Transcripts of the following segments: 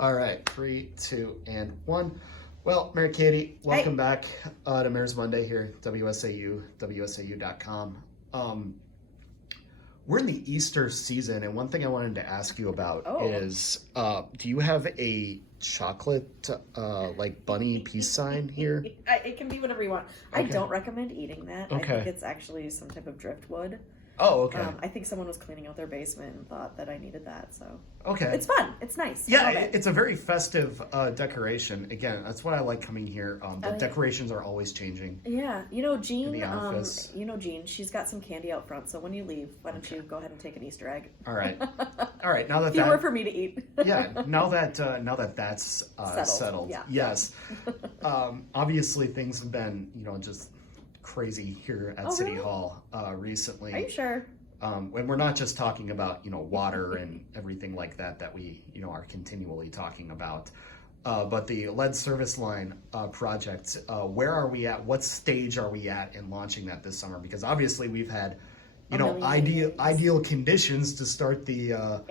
All right, 3, 2, and 1. Well, Mary Katie, welcome back to Mayor's Monday here at WSAU, WSAU.com. We're in the Easter season, and one thing I wanted to ask you about is, do you have a chocolate, like bunny peace sign here? It can be whatever you want. Okay. I don't recommend eating that. Okay. I think it's actually some type of driftwood. Oh, okay. I think someone was cleaning out their basement and thought that I needed that, so. Okay. It's fun. It's nice. Yeah, it's a very festive decoration. Again, that's what I like coming here. The decorations are always changing. Yeah. Jean, Jean, she's got some candy out front, so when you leave, why don't you go ahead and take an Easter egg? All right. All right, now that fewer for me to eat. Yeah, now that that's settled. Yeah. Yes. Obviously things have been, just crazy here at City Hall recently. Are you sure? And we're not just talking about water and everything like that we are continually talking about, but the lead service line project. Where are we at? What stage are we at in launching that this summer? Because obviously we've had ideal conditions to start the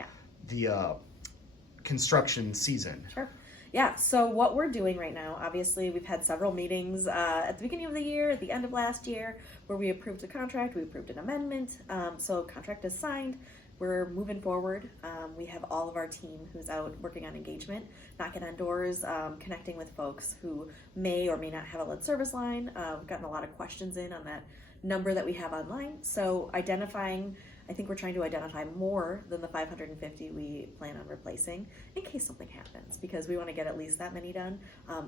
construction season. Sure. Yeah, so what we're doing right now, obviously we've had several meetings at the beginning of the year, at the end of last year, where we approved a contract, we approved an amendment, so contract is signed, we're moving forward. We have all of our team who's out working on engagement, knocking on doors, connecting with folks who may or may not have a lead service line. We've gotten a lot of questions in on that number that we have online, so I think we're trying to identify more than the 550 we plan on replacing in case something happens, because we want to get at least that many done.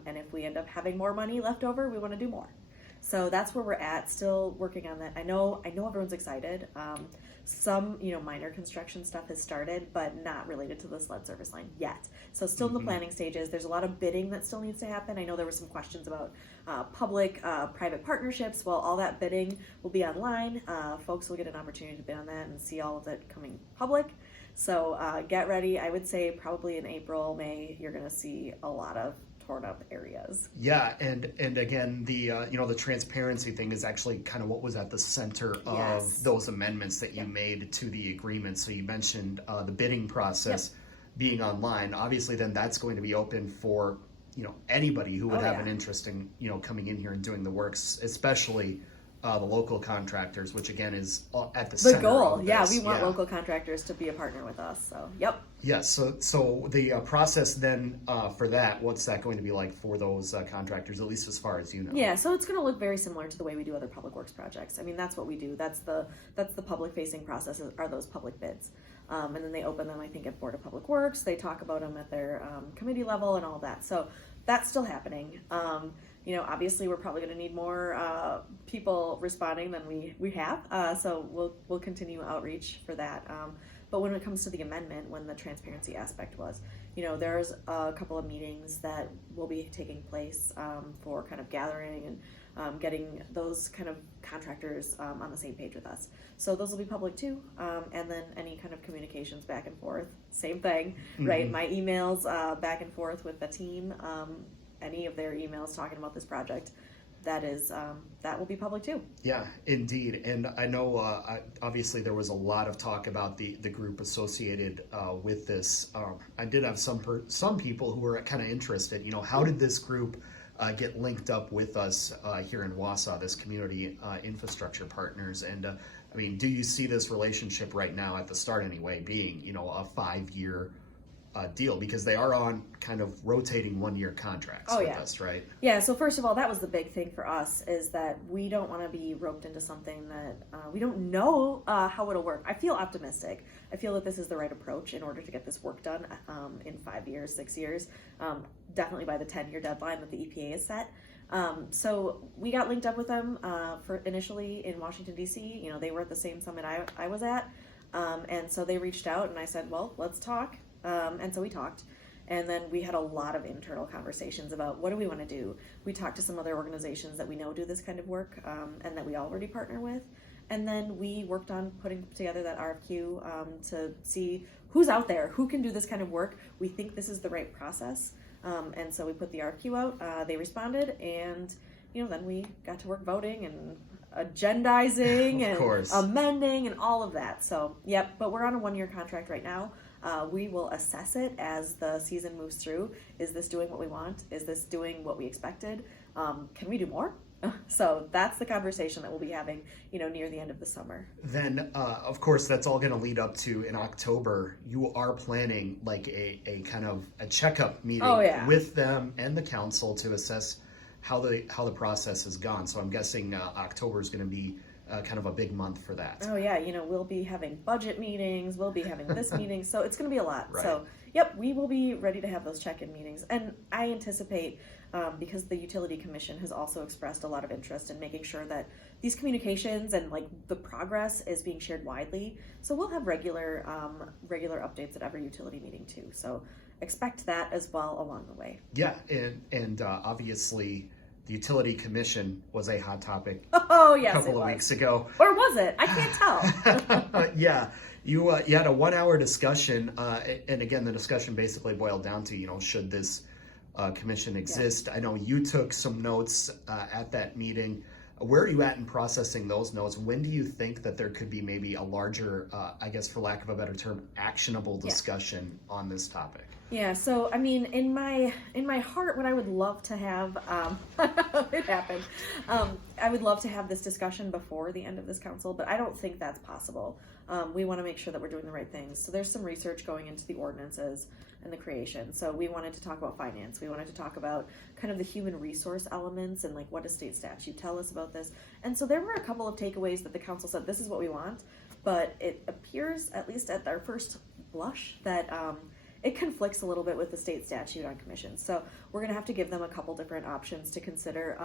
And if we end up having more money left over, we want to do more. So that's where we're at, still working on that. I know everyone's excited. Some, minor construction stuff has started, but not related to this lead service line yet. So still in the planning stages. There's a lot of bidding that still needs to happen. I know there were some questions about public-private partnerships. Well, all that bidding will be online. Folks will get an opportunity to bid on that and see all of it coming public. So get ready. I would say probably in April, May, you're going to see a lot of torn up areas. Yeah, and again, the the transparency thing is actually kind of what was at the center of those amendments that you made to the agreement. So you mentioned the bidding process being online. Obviously, then that's going to be open for anybody who would have an interest in coming in here and doing the works, especially the local contractors, which again is at the center goal. Of yeah, this. We want local contractors to be a partner with us. So, yep. Yes. So the process then for that, what's that going to be like for those contractors, at least as far as you know? Yeah. So it's going to look very similar to the way we do other public works projects. I mean, that's what we do. That's the public facing process. Are those public bids, and then they open them. I think at Board of Public Works. They talk about them at their committee level and all of that. So that's still happening. Obviously we're probably going to need more people responding than we have. So we'll continue outreach for that. But when it comes to the amendment, when the transparency aspect was, there's a couple of meetings that will be taking place for kind of gathering and getting those kind of contractors on the same page with us. So those will be public too. And then any kind of communications back and forth, same thing, right? My emails back and forth with the team, any of their emails talking about this project, that will be public too. Yeah, indeed. And I know obviously there was a lot of talk about the group associated with this. I did have some people who were kind of interested, how did this group get linked up with us here in Wausau, this community infrastructure partners? And do you see this relationship right now at the start anyway being, a 5-year deal, because they are on kind of rotating 1-year contracts with us, right? Yeah, so first of all, that was the big thing for us, is that we don't want to be roped into something that we don't know how it'll work. I feel optimistic. I feel that this is the right approach in order to get this work done in 5 years, 6 years, definitely by the 10-year deadline that the EPA has set. So we got linked up with them for initially in Washington, D.C. They were at the same summit I was at, and so they reached out and I said, well, let's talk. And so we talked, and then we had a lot of internal conversations about what do we want to do. We talked to some other organizations that we know do this kind of work, and that we already partner with. And then we worked on putting together that RFQ to see who's out there, who can do this kind of work. We think this is the right process. And so we put the RFQ out, they responded, and then we got to work voting and agendizing and amending and all of that. So, yep, but we're on a 1-year contract right now. We will assess it as the season moves through. Is this doing what we want? Is this doing what we expected? Can we do more? So that's the conversation that we'll be having, near the end of the summer. Then, of course, that's all going to lead up to in October. You are planning like a kind of a checkup meeting with them and the council to assess how the process has gone. So I'm guessing October is going to be kind of a big month for that. Oh yeah, we'll be having budget meetings. We'll be having this meeting. So it's going to be a lot. Right. So yep, we will be ready to have those check-in meetings, and I anticipate. Because the Utility Commission has also expressed a lot of interest in making sure that these communications and like the progress is being shared widely. So we'll have regular updates at every utility meeting too. So expect that as well along the way. Yeah, and obviously the Utility Commission was a hot topic. Oh yes, a couple of weeks ago. Or was it? I can't tell. Yeah, you had a 1 hour discussion, and again, the discussion basically boiled down to should this commission exist. Yeah. I know you took some notes at that meeting. Where are you at in processing those notes? When do you think that there could be maybe a larger, I guess for lack of a better term, actionable discussion on this topic? Yeah, so I mean, in my heart, what I would love to have, it happened. I would love to have this discussion before the end of this council, but I don't think that's possible. We want to make sure that we're doing the right things. So there's some research going into the ordinances and the creation. So we wanted to talk about finance. We wanted to talk about kind of the human resource elements and like what does state statute tell us about this. And so there were a couple of takeaways that the council said, this is what we want, but it appears, at least at our first blush, that it conflicts a little bit with the state statute on commissions. So we're going to have to give them a couple different options to consider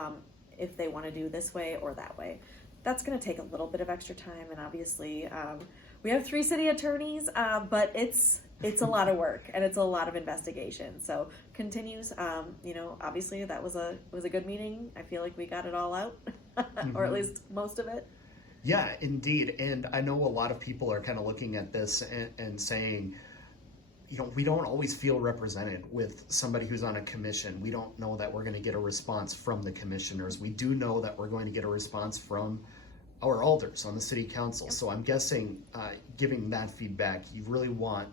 if they want to do this way or that way. That's going to take a little bit of extra time, and obviously we have 3 city attorneys, but it's a lot of work and it's a lot of investigation. So continues. Obviously that was a good meeting. I feel like we got it all out, or at least most of it. Yeah, indeed. And I know a lot of people are kind of looking at this and saying, we don't always feel represented with somebody who's on a commission. We don't know that we're going to get a response from the commissioners. We do know that we're going to get a response from our alders on the city council. Yep. So I'm guessing giving that feedback, you really want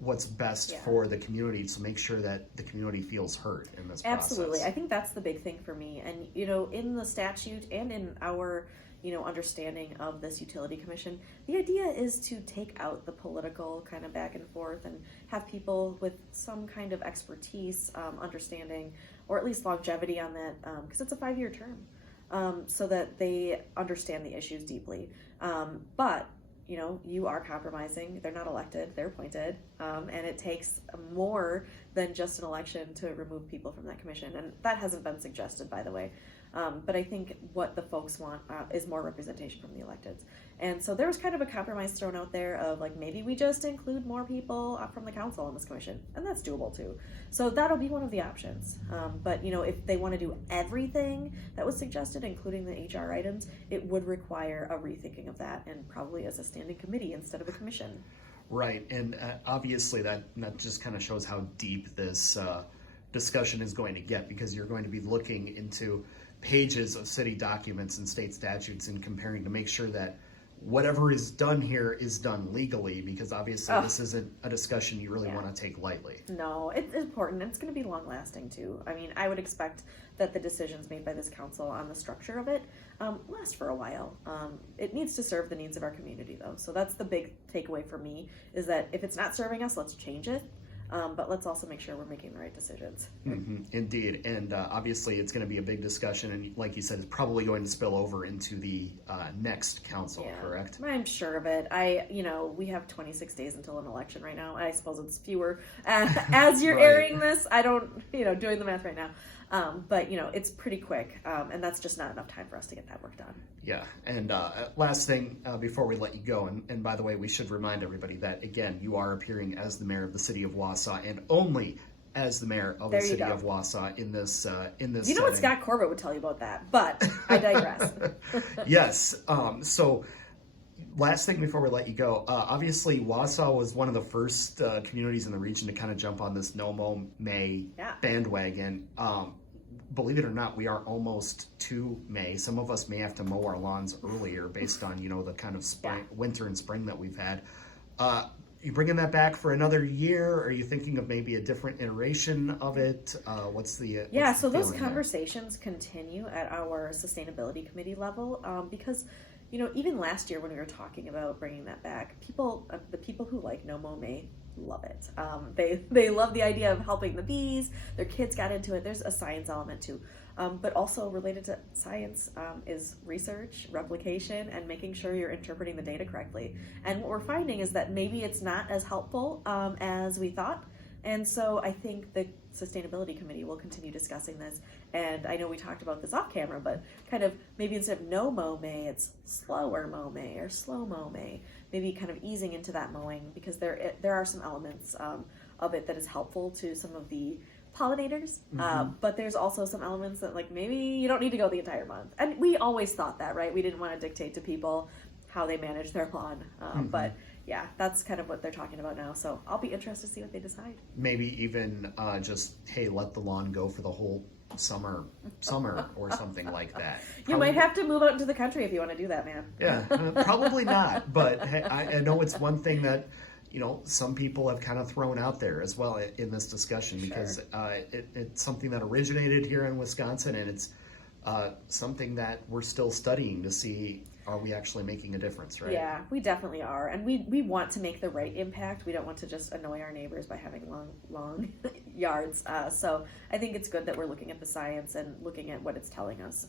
what's best for the community to make sure that the community feels heard in this process. Absolutely. I think that's the big thing for me. And, in the statute and in our understanding of this utility commission, the idea is to take out the political kind of back and forth and have people with some kind of expertise, understanding, or at least longevity on that, because it's a 5-year term, so that they understand the issues deeply. But you are compromising. They're not elected, they're appointed, and it takes more than just an election to remove people from that commission. And that hasn't been suggested, by the way. But I think what the folks want is more representation from the electeds. And so there was kind of a compromise thrown out there of like, maybe we just include more people from the council on this commission, and that's doable too. So that'll be one of the options. But if they want to do everything that was suggested, including the HR items, it would require a rethinking of that, and probably as a standing committee instead of a commission. Right, and obviously that just kind of shows how deep this discussion is going to get, because you're going to be looking into pages of city documents and state statutes and comparing to make sure that whatever is done here is done legally, because obviously this isn't a discussion you really want to take lightly. No, it's important. It's going to be long lasting too. I mean, I would expect that the decisions made by this council on the structure of it last for a while. It needs to serve the needs of our community though. So that's the big takeaway for me, is that if it's not serving us, let's change it. But let's also make sure we're making the right decisions. Mm-hmm. Indeed. And obviously it's going to be a big discussion, and like you said, it's probably going to spill over into the next council, correct? I'm sure of it. We have 26 days until an election right now. I suppose it's fewer as you're airing this. I don't, doing the math right now. But it's pretty quick, and that's just not enough time for us to get that work done. Yeah, and last thing before we let you go, and by the way, we should remind everybody that, again, you are appearing as the mayor of the city of Wausau, and only as the mayor of the city of Wausau in this You know what Scott Corbett would tell you about that, but I digress. Yes, so last thing before we let you go, obviously Wausau was one of the first communities in the region to kind of jump on this No Mow May bandwagon. Believe it or not, we are almost to May. Some of us may have to mow our lawns earlier based on, the kind of winter and spring that we've had. you bringing that back for another year? Or are you thinking of maybe a different iteration of it? What's the So those feeling there? conversations continue at our sustainability committee level because, even last year when we were talking about bringing that back, the people who like No Mow May love it. They love the idea of helping the bees. Their kids got into it. There's a science element too. But also related to science is research, replication, and making sure you're interpreting the data correctly. And what we're finding is that maybe it's not as helpful as we thought. And so I think the Sustainability Committee will continue discussing this. And I know we talked about this off camera, but kind of maybe instead of no mow May, it's slower mow May or slow mow May. Maybe kind of easing into that mowing because there are some elements of it that is helpful to some of the pollinators, but there's also some elements that like maybe you don't need to go the entire month. And we always thought that, right? We didn't want to dictate to people how they manage their lawn, but yeah, that's kind of what they're talking about now. So I'll be interested to see what they decide. Maybe even just, hey, let the lawn go for the whole summer or something like that. You might have to move out into the country if you want to do that, man. Yeah, probably not. But hey, I know it's one thing that some people have kind of thrown out there as well in this discussion because it's something that originated here in Wisconsin, and it's something that we're still studying to see, are we actually making a difference, right? Yeah, we definitely are. And we want to make the right impact. We don't want to just annoy our neighbors by having long yards. So I think it's good that we're looking at the science and looking at what it's telling us.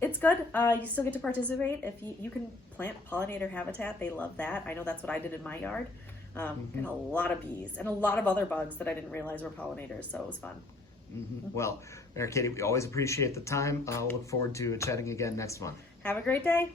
It's good. You still get to participate. If you can plant pollinator habitat, they love that. I know that's what I did in my yard. And a lot of bees and a lot of other bugs that I didn't realize were pollinators, so it was fun. Well, Mary Katie, we always appreciate the time. We'll look forward to chatting again next month. Have a great day.